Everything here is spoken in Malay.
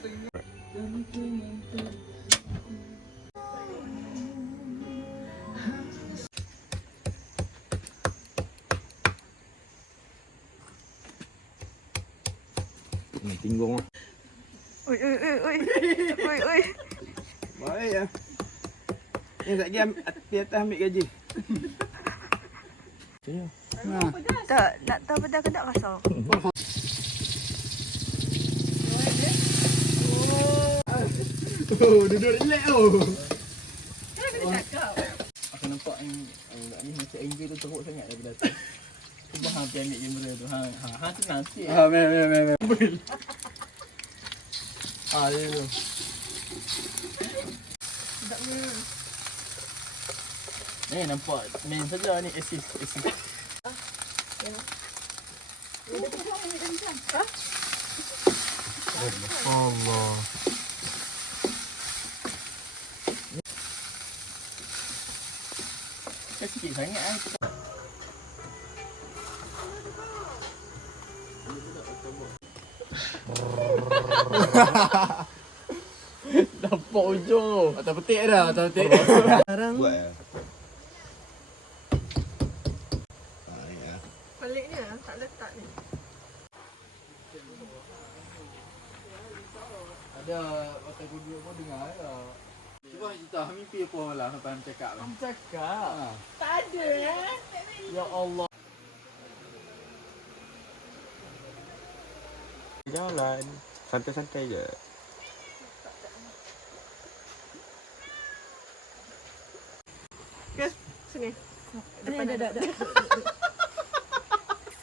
Tinggung lah. Ui. Baik ya. Ni tak game di atas ambil gaji. Tak, nak tahu pedas ke tak rasa? Oh, duduk relax oh. Kenapa dia cakap? Aku nampak ni macam angle tu teruk sangat daripada atas. Cuba hang pergi ambil kamera tu. Hang senang sikit. Meh. Dia tu. Nampak main saja ni assist. Allah. Sikit sangat Nampak ujung tu. Atas petik dah, atas petik. Sekarang Buat ya. Peliknya tak letak ni. ada hotel guru pun dengar ya. Cuba cerita mimpi apa malam sampai hang cakap. Hang cakap. Tak ada Ya Allah. Jalan. Santai-santai je. Ke? Sini. Depan ada.